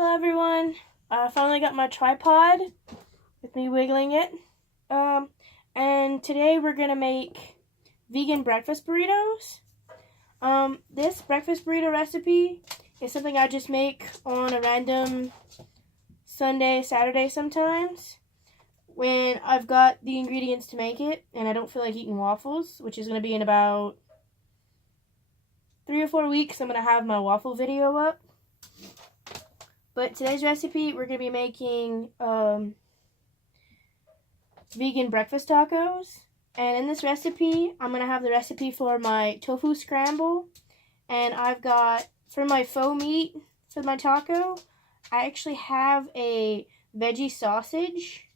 Hello everyone, I finally got my tripod with me wiggling it, and today we're going to make vegan breakfast burritos. This breakfast burrito recipe is something I just make on a random Sunday, Saturday sometimes when I've got the ingredients to make it and I don't feel like eating waffles, which is going to be in about 3 or 4 weeks. I'm going to have my waffle video up. But today's recipe, we're going to be making vegan breakfast tacos. And in this recipe, I'm going to have the recipe for my tofu scramble. And I've got, for my faux meat, for my taco, I actually have a veggie sausage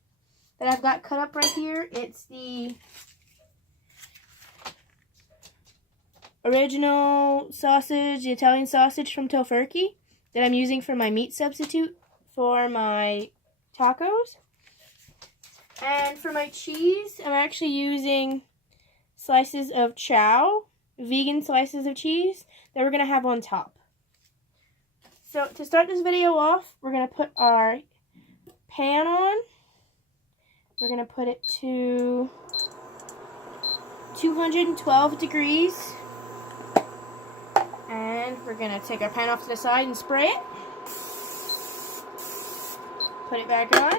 that I've got cut up right here. It's the original sausage, the Italian sausage from Tofurkey that I'm using for my meat substitute for my tacos. And for my cheese, I'm actually using slices of chow, vegan slices of cheese that we're going to have on top. So to start this video off, we're going to put our pan on. We're going to put it to 212 degrees. And we're going to take our pan off to the side and spray it. Put it back on.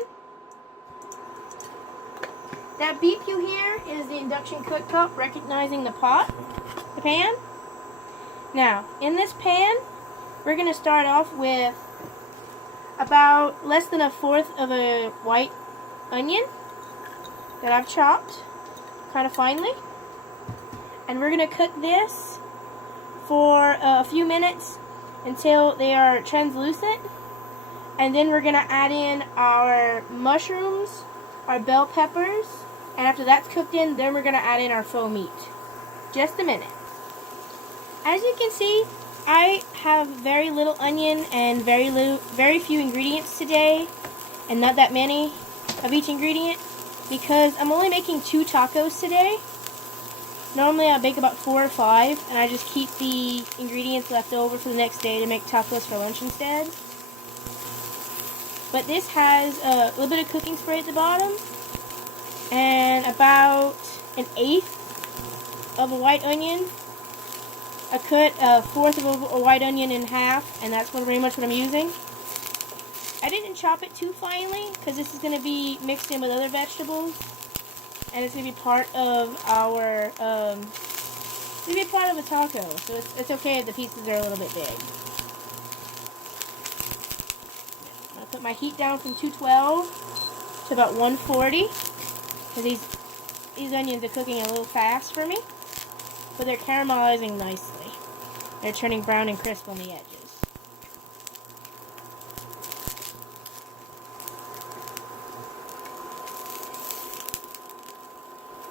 That beep you hear is the induction cooktop recognizing the pot, the pan. Now, in this pan, we're going to start off with about less than 1/4 of a white onion that I've chopped kind of finely. And we're going to cook this for a few minutes until they are translucent, and then we're going to add in our mushrooms, our bell peppers, and after that's cooked in, then we're going to add in our faux meat. Just a minute. As you can see, I have very little onion and very few ingredients today, and not that many of each ingredient, because I'm only making 2 tacos today. Normally I bake about 4 or 5, and I just keep the ingredients left over for the next day to make tacos for lunch instead. But this has a little bit of cooking spray at the bottom, and about 1/8 of a white onion. I cut 1/4 of a white onion in half, and that's pretty much what I'm using. I didn't chop it too finely, because this is going to be mixed in with other vegetables. And it's going to be part of our, it's going to be part of a taco. So it's okay if the pieces are a little bit big. I'm going to put my heat down from 212 to about 140. Because these onions are cooking a little fast for me. But they're caramelizing nicely. They're turning brown and crisp on the edges.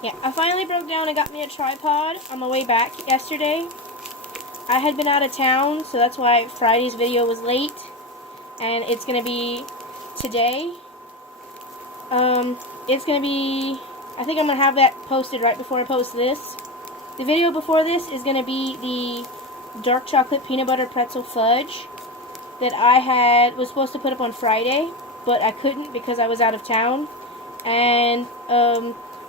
Yeah, I finally broke down and got me a tripod on my way back yesterday. I had been out of town, so that's why Friday's video was late. And it's going to be today. It's going to be, I think I'm going to have that posted right before I post this. The video before this is going to be the dark chocolate peanut butter pretzel fudge that I was supposed to put up on Friday, but I couldn't because I was out of town. And,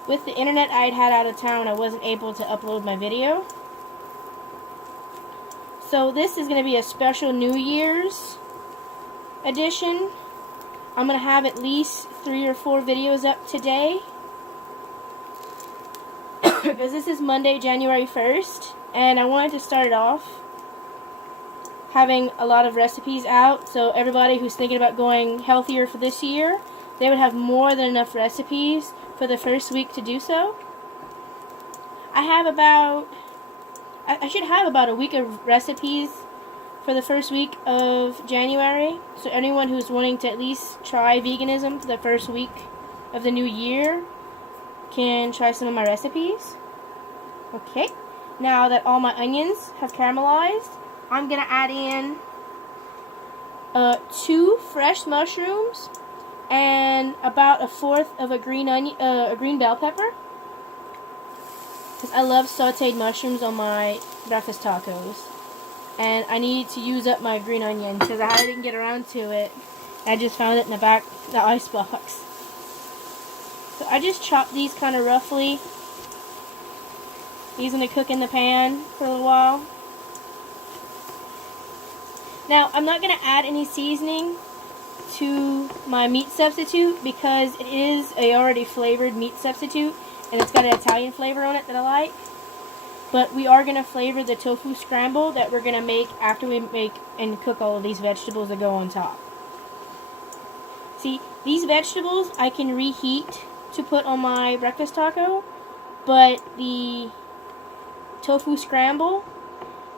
with the internet I'd had out of town, I wasn't able to upload my video. So this is going to be a special New Year's edition. I'm going to have at least 3 or 4 videos up today. Because this is Monday, January 1st. And I wanted to start it off having a lot of recipes out. So everybody who's thinking about going healthier for this year, they would have more than enough recipes for the first week to do so. I should have about a week of recipes for the first week of January. So anyone who's wanting to at least try veganism for the first week of the new year can try some of my recipes. Okay, now that all my onions have caramelized, I'm going to add in 2 fresh mushrooms and about 1/4 of a green bell pepper. Because I love sauteed mushrooms on my breakfast tacos. and I needed to use up my green onion because I didn't get around to it. I just found it in the back of the ice box. So I just chopped these kind of roughly. These are going to cook in the pan for a little while. Now, I'm not going to add any seasoning to my meat substitute because it is a already flavored meat substitute and it's got an Italian flavor on it that I like. But we are going to flavor the tofu scramble that we're going to make after we make and cook all of these vegetables that go on top. See, these vegetables I can reheat to put on my breakfast taco, but the tofu scramble,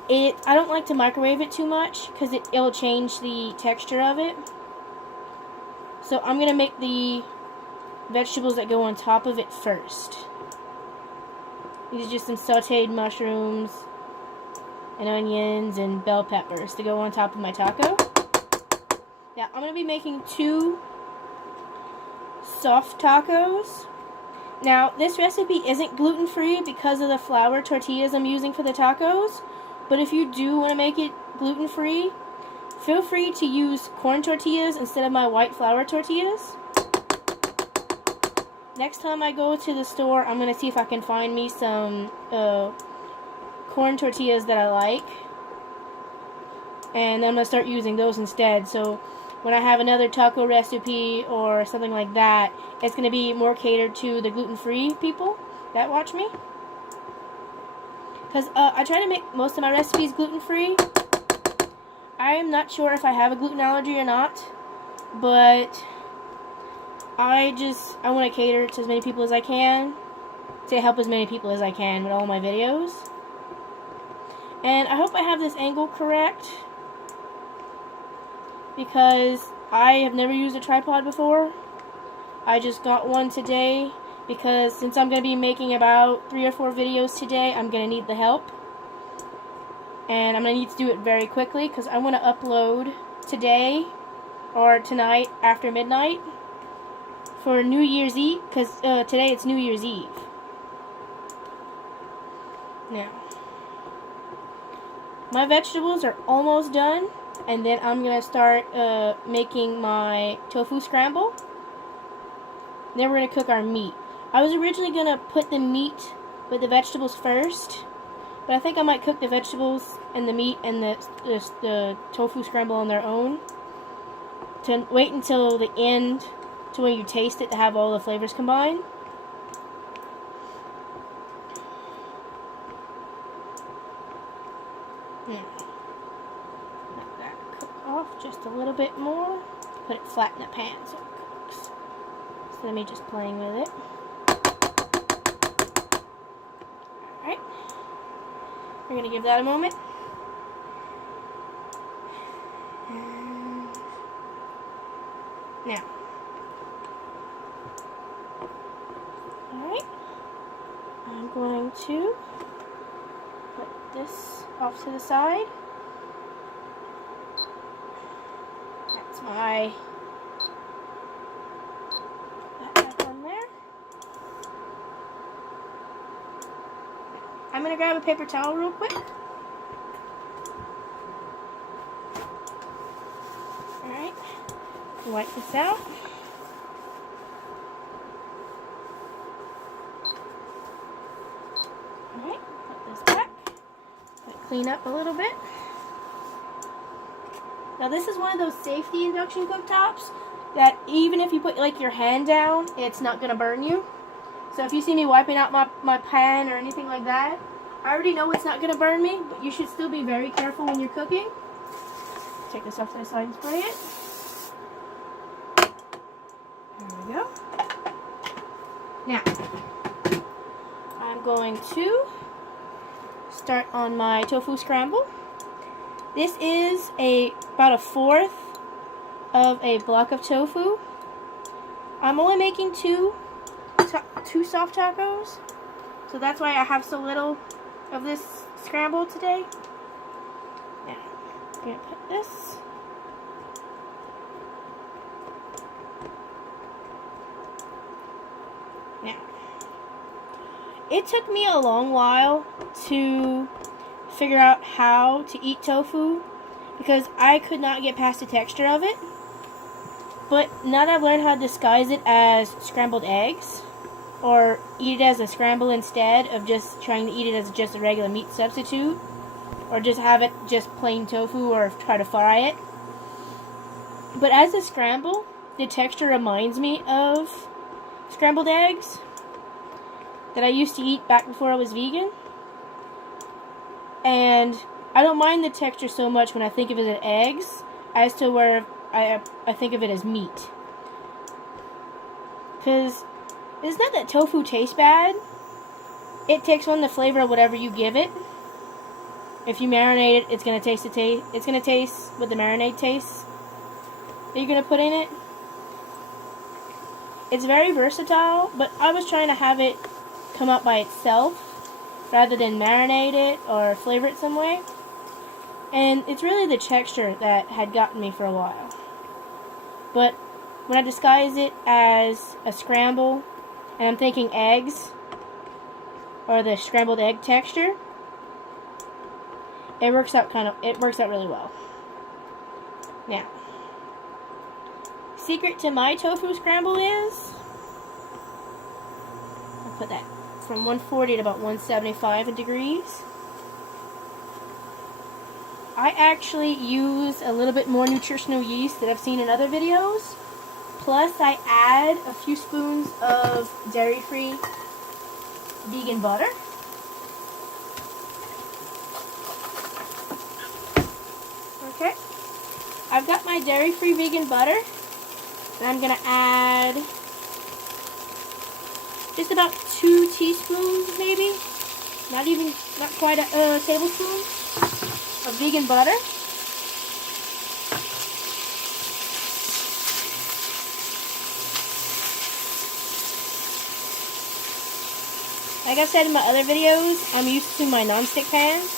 I don't like to microwave it too much because it'll change the texture of it. So I'm going to make the vegetables that go on top of it first. These are just some sauteed mushrooms and onions and bell peppers to go on top of my taco. Now I'm going to be making 2 soft tacos. Now this recipe isn't gluten-free because of the flour tortillas I'm using for the tacos. But if you do want to make it gluten-free, feel free to use corn tortillas instead of my white flour tortillas. Next time I go to the store, I'm going to see if I can find me some corn tortillas that I like. And I'm going to start using those instead. So when I have another taco recipe or something like that, it's going to be more catered to the gluten-free people that watch me. Because I try to make most of my recipes gluten-free. I am not sure if I have a gluten allergy or not, but I want to cater to as many people as I can, to help as many people as I can with all my videos. And I hope I have this angle correct, because I have never used a tripod before. I just got one today, because since I'm going to be making about 3 or 4 videos today, I'm going to need the help. And I'm going to need to do it very quickly, because I want to upload today or tonight after midnight for New Year's Eve, because today it's New Year's Eve. Now, my vegetables are almost done, and then I'm going to start making my tofu scramble. Then we're going to cook our meat. I was originally going to put the meat with the vegetables first, but I think I might cook the vegetables and the meat and the tofu scramble on their own. To wait until the end, to when you taste it, to have all the flavors combined. Let that cook off just a little bit more. Put it flat in the pan so it cooks. Instead of me just playing with it. Alright. We're going to give that a moment. Now. Alright. I'm going to put this off to the side. That's my that on there. I'm going to grab a paper towel real quick. Alright. Wipe this out. Alright, put this back. Let it clean up a little bit. Now this is one of those safety induction cooktops that even if you put like your hand down, it's not going to burn you. So if you see me wiping out my pan or anything like that, I already know it's not going to burn me, but you should still be very careful when you're cooking. Take this off to the side and spray it. There we go. Now, I'm going to start on my tofu scramble. This is about 1/4 of a block of tofu. I'm only making two soft tacos, so that's why I have so little of this scramble today. Now, I'm going to put this. Now, it took me a long while to figure out how to eat tofu because I could not get past the texture of it. But now that I've learned how to disguise it as scrambled eggs, or eat it as a scramble instead of just trying to eat it as just a regular meat substitute, or just have it just plain tofu or try to fry it. But as a scramble, the texture reminds me of scrambled eggs that I used to eat back before I was vegan. And I don't mind the texture so much when I think of it as eggs as to where I think of it as meat. Because it's not that tofu tastes bad. It takes on the flavor of whatever you give it. If you marinate it, it's gonna taste it's gonna taste what the marinade tastes that you're gonna put in it. It's very versatile, but I was trying to have it come up by itself rather than marinate it or flavor it some way. And it's really the texture that had gotten me for a while. But when I disguise it as a scramble, and I'm thinking eggs, or the scrambled egg texture, it works out really well. Now, secret to my tofu scramble is, I'll put that from 140 to about 175 degrees. I actually use a little bit more nutritional yeast that I've seen in other videos. Plus, I add a few spoons of dairy-free vegan butter. Okay. I've got my dairy-free vegan butter. And I'm going to add just about 2 teaspoons, maybe. Not quite a tablespoon of vegan butter. Like I said in my other videos, I'm used to my non-stick pans.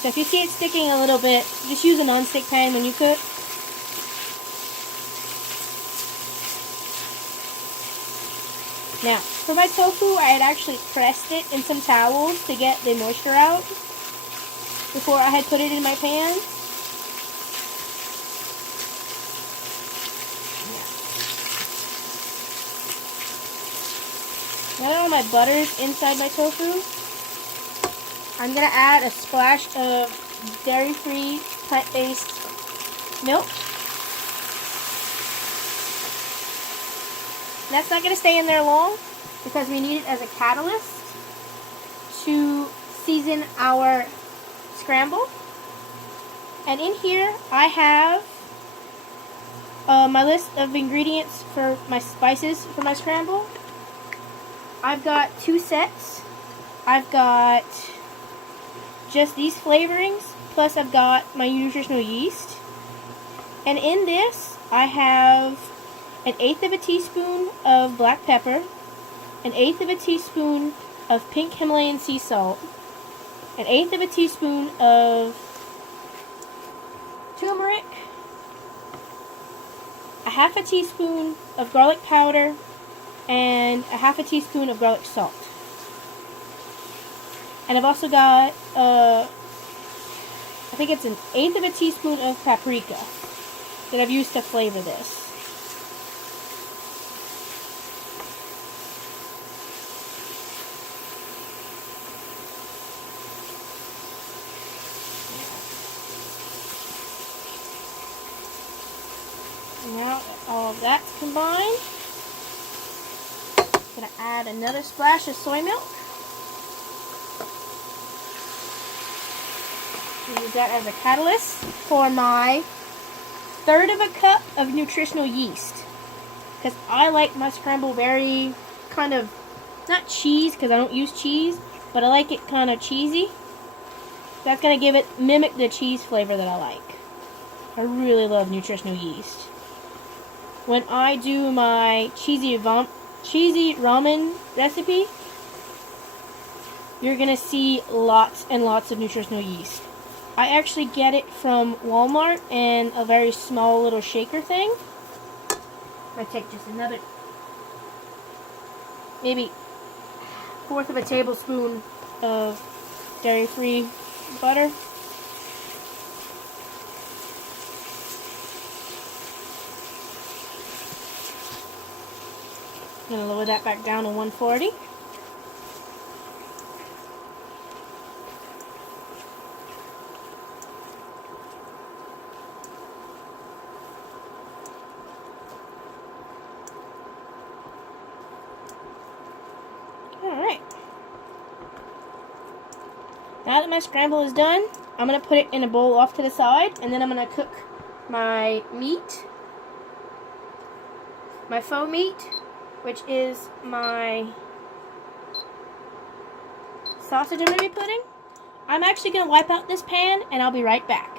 So if you see it sticking a little bit, just use a non-stick pan when you cook. Now, for my tofu, I had actually pressed it in some towels to get the moisture out before I had put it in my pan. Now that all my butter's inside my tofu, I'm going to add a splash of dairy-free, plant-based milk. That's not going to stay in there long because we need it as a catalyst to season our scramble. And in here I have my list of ingredients for my spices for my scramble. I've got 2 sets. I've got just these flavorings, plus I've got my nutritional yeast. And in this, I have 1/8 of a teaspoon of black pepper, 1/8 of a teaspoon of pink Himalayan sea salt, 1/8 of a teaspoon of turmeric, 1/2 a teaspoon of garlic powder, and 1/2 a teaspoon of garlic salt. And I've also got, I think it's 1/8 of a teaspoon of paprika that I've used to flavor this. Now that all of that's combined, I'm going to add another splash of soy milk. Use that as a catalyst for my 1/3 of a cup of nutritional yeast. Because I like my scramble very kind of, not cheese because I don't use cheese, but I like it kind of cheesy. That's going to mimic the cheese flavor that I like. I really love nutritional yeast. When I do my cheesy ramen recipe, you're going to see lots and lots of nutritional yeast. I actually get it from Walmart in a very small little shaker thing. I take just another, maybe 1/4 of a tablespoon of dairy-free butter. I'm going to lower that back down to 140. Alright. Now that my scramble is done, I'm going to put it in a bowl off to the side, and then I'm going to cook my meat, my faux meat, which is my sausage I'm going to be putting. I'm actually going to wipe out this pan, and I'll be right back.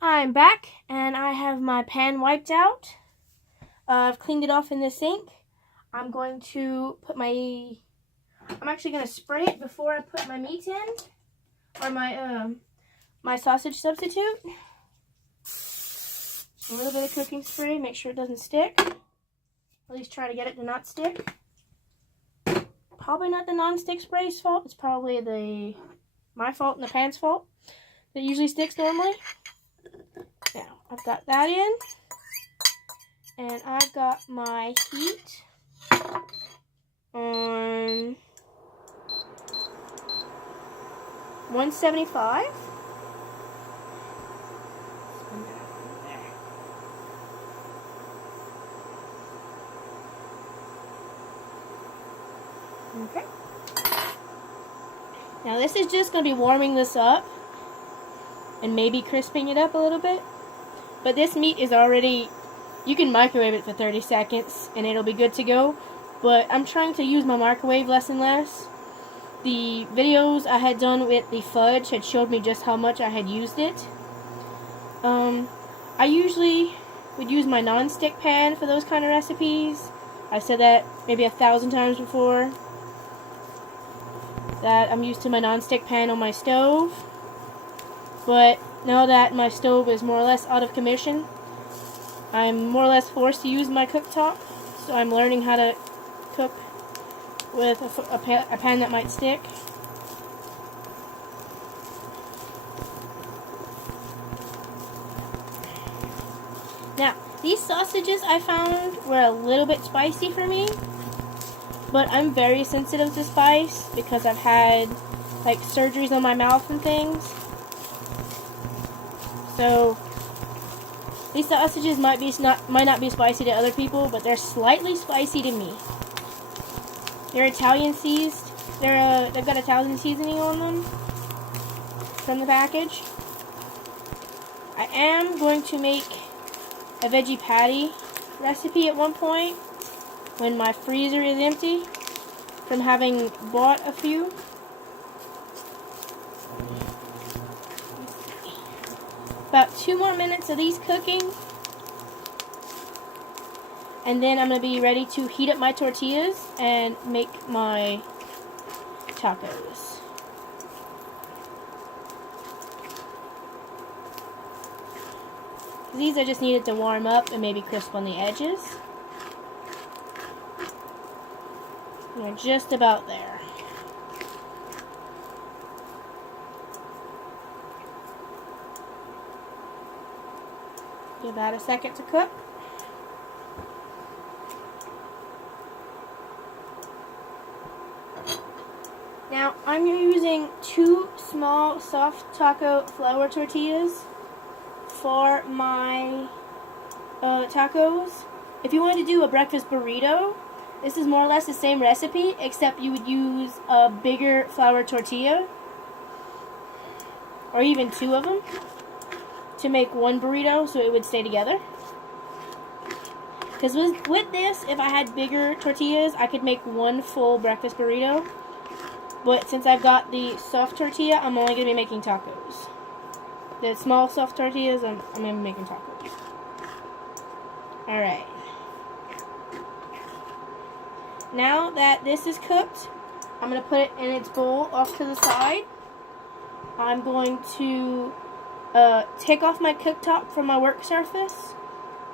I'm back, and I have my pan wiped out. I've cleaned it off in the sink. I'm going to put I'm actually going to spray it before I put my meat in, or my sausage substitute. A little bit of cooking spray, make sure it doesn't stick. At least try to get it to not stick. Probably not the non-stick spray's fault. It's probably my fault and the pan's fault. It usually sticks normally. Now, I've got that in. And I've got my heat on 175. Okay. Now this is just going to be warming this up and maybe crisping it up a little bit. But this meat is already, you can microwave it for 30 seconds and it'll be good to go. But I'm trying to use my microwave less and less. The videos I had done with the fudge had showed me just how much I had used it. I usually would use my non-stick pan for those kind of recipes. I said that maybe 1,000 times before. That I'm used to my non-stick pan on my stove. But now that my stove is more or less out of commission, I'm more or less forced to use my cooktop. So I'm learning how to cook with a pan that might stick. Now, these sausages I found were a little bit spicy for me, but I'm very sensitive to spice because I've had like surgeries on my mouth and things. So these sausages might not be spicy to other people, but they're slightly spicy to me. They're Italian seasoned. They've got Italian seasoning on them from the package. I am going to make a veggie patty recipe at one point when my freezer is empty from having bought a few. About 2 more minutes of these cooking, and then I'm going to be ready to heat up my tortillas and make my tacos. These I just needed to warm up and maybe crisp on the edges. They're just about there. Give that a second to cook. Now I'm using 2 small soft taco flour tortillas for my tacos. If you wanted to do a breakfast burrito, this is more or less the same recipe, except you would use a bigger flour tortilla, or even 2 of them, to make one burrito so it would stay together. Because with this, if I had bigger tortillas, I could make 1 full breakfast burrito. But since I've got the soft tortilla, I'm only going to be making tacos. The small soft tortillas, I'm going to be making tacos. Alright. Now that this is cooked, I'm going to put it in its bowl off to the side. I'm going to take off my cooktop from my work surface,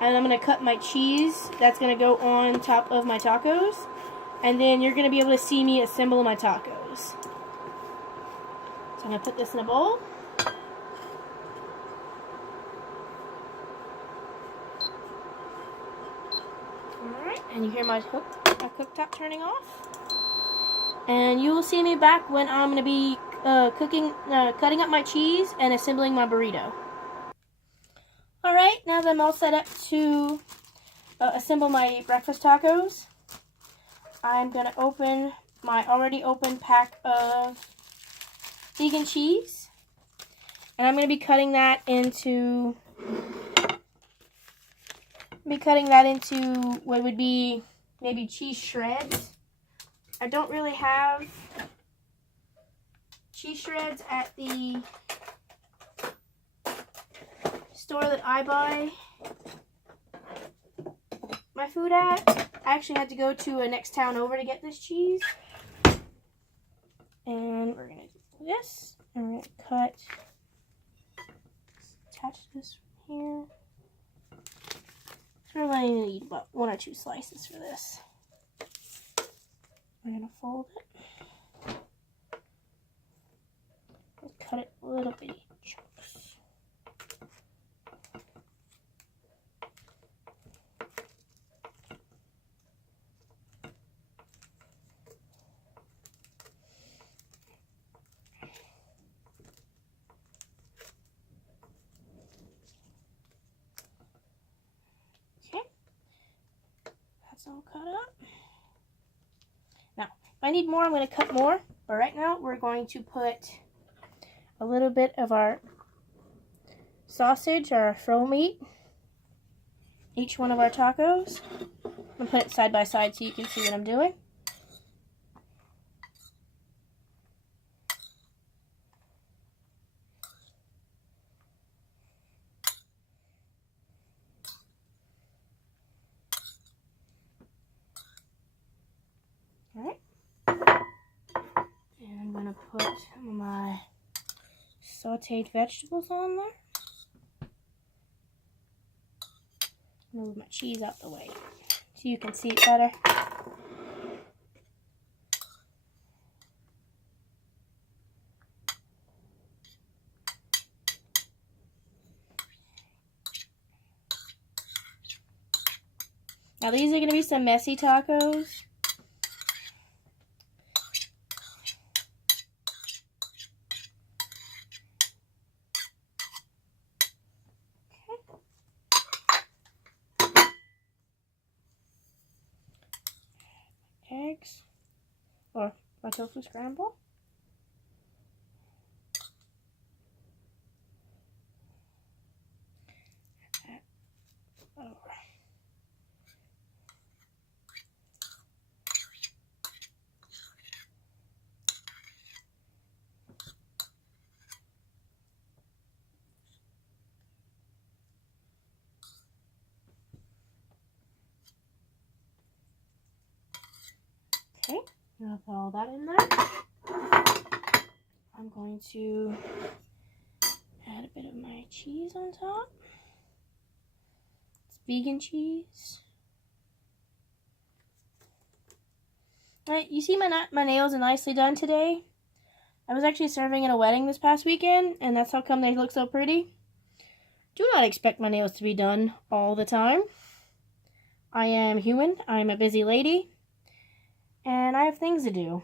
and I'm going to cut my cheese that's going to go on top of my tacos, and then you're going to be able to see me assemble my tacos. So I'm going to put this in a bowl. Alright, and you hear my cooktop turning off. And you will see me back when I'm going to be cutting up my cheese and assembling my burrito. Alright, now that I'm all set up to assemble my breakfast tacos, I'm going to open my already opened pack of vegan cheese. And I'm going to be cutting that into what would be maybe cheese shreds. I don't really have cheese shreds at the store that I buy my food at. I actually had to go to a next town over to get this cheese. And we're going to do this. And we're going to attach this from here. So we're going to need about 1 or 2 slices for this. We're going to fold it. Cut it a little bitty chunks. Okay, that's all cut up. Now, if I need more, I'm going to cut more. But right now, we're going to put a little bit of our sausage, our fro meat, each one of our tacos. I'm going to put it side by side so you can see what I'm doing. Alright. And I'm going to put some of my sauteed vegetables on there. Move my cheese out the way so you can see it better. Now these are going to be some messy tacos. Eggs, or my tofu scramble. Okay, I'll put all that in there. I'm going to add a bit of my cheese on top. It's vegan cheese. Alright, you see my nails are nicely done today. I was actually serving at a wedding this past weekend, and that's how come they look so pretty. Do not expect my nails to be done all the time. I am human. I am a busy lady. And I have things to do.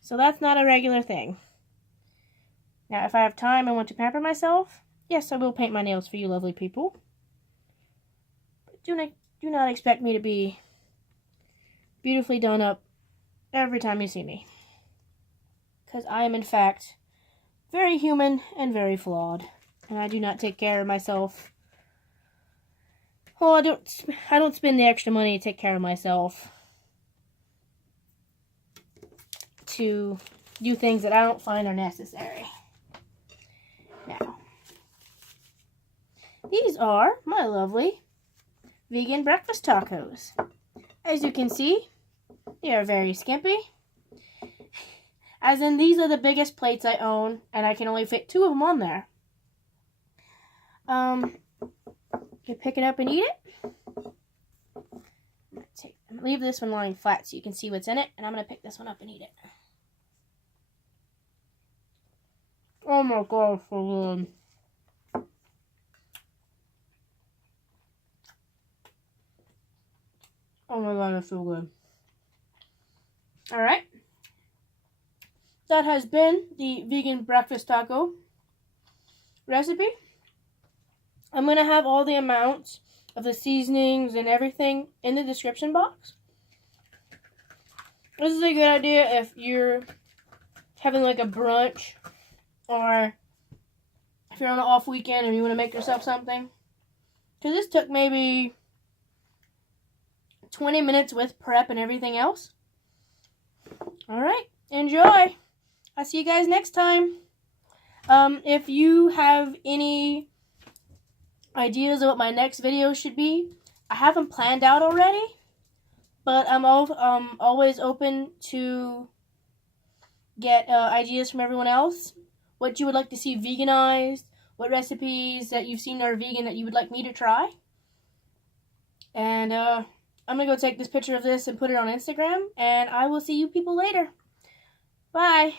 So that's not a regular thing. Now, if I have time and want to pamper myself, yes, I will paint my nails for you lovely people. But do not expect me to be beautifully done up every time you see me. Because I am, in fact, very human and very flawed. And I do not take care of myself. Well, I don't spend the extra money to take care of myself to do things that I don't find are necessary. Now, these are my lovely vegan breakfast tacos. As you can see, they are very skimpy. As in, these are the biggest plates I own, and I can only fit 2 of them on there. You pick it up and eat it. I'm going to take leave this one lying flat so you can see what's in it. And I'm going to pick this one up and eat it. Oh my god, so good. Oh my god, that's so good. Alright. That has been the vegan breakfast taco recipe. I'm going to have all the amounts of the seasonings and everything in the description box. This is a good idea if you're having like a brunch or if you're on an off weekend and you want to make yourself something. Because this took maybe 20 minutes with prep and everything else. Alright, enjoy. I'll see you guys next time. If you have any ideas of what my next video should be, I have them planned out already. But I'm always open to get ideas from everyone else. What you would like to see veganized. What recipes that you've seen are vegan that you would like me to try. And I'm going to go take this picture of this and put it on Instagram. And I will see you people later. Bye.